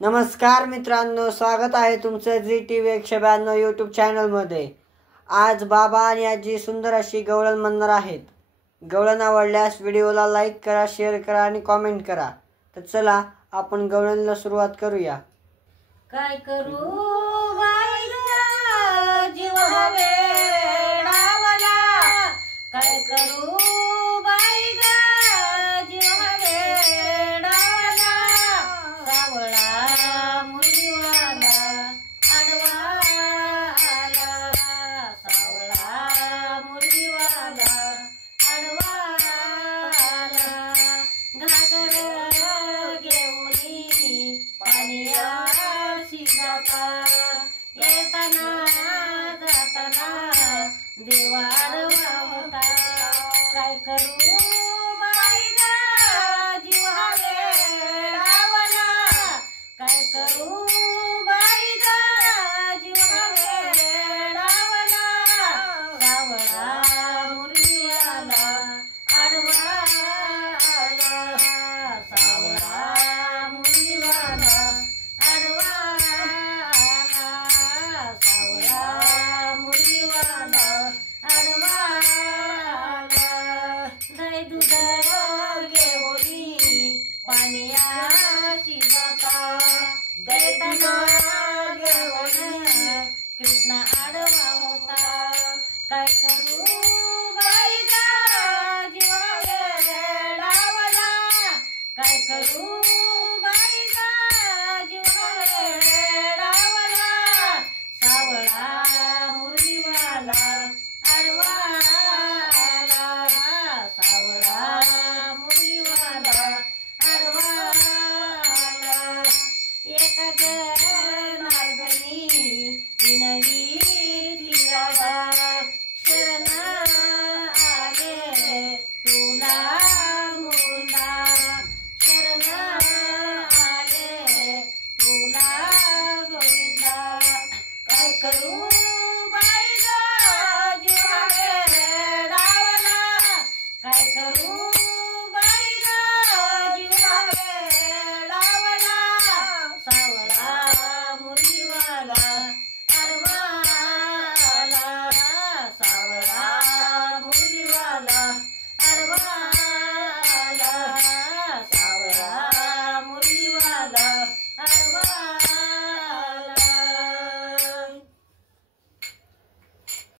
नमस्कार मित्रांनो, स्वागत आहे तुमचं ZTV 192 यूट्यूब चॅनलमध्ये। आज बाबा आणि आजी सुंदर अशी गवळण म्हणणार आहेत। गवळण आवडल्यास व्हिडिओला लाईक करा, शेअर करा आणि कमेंट करा। तर चला आपण गवळणीला सुरुवात करूया। काय करू बाई ग जीव हवे डावला, काय करू बाई ग जीव हवे डावला, सावळा मुलीवाला आडवा आला, सावळा मुलीवाला आडवा आला, घागर घेऊनी पानिया येताना जाताना देवा आडवा होता, काय करू बाई ग जीव हवे डावला, काय करू बाई ग जीव हवे डावला, सावळा मुरली आला आडवा आला, सावळा मुरली आला आडवा आला, सावळा मुरलीवाला आडवा आला, दही दूध घेऊनी पानियाशी जाता, दैताना घेऊन कृष्ण आडवा होता, काय करू बाई ग जीव हवे डावला, काय करू बाई ग जीव हवे डावला, सावळा मुरलीवाला आडवा आला, सावळा मुरलीवाला आडवा आला, एका जनार्दनी विनवी तीरावा, शरण आले तुला मुंदा, शरण आले तुला गोविंदा, काय करू बाई ग जीव हवे डावला, काय करू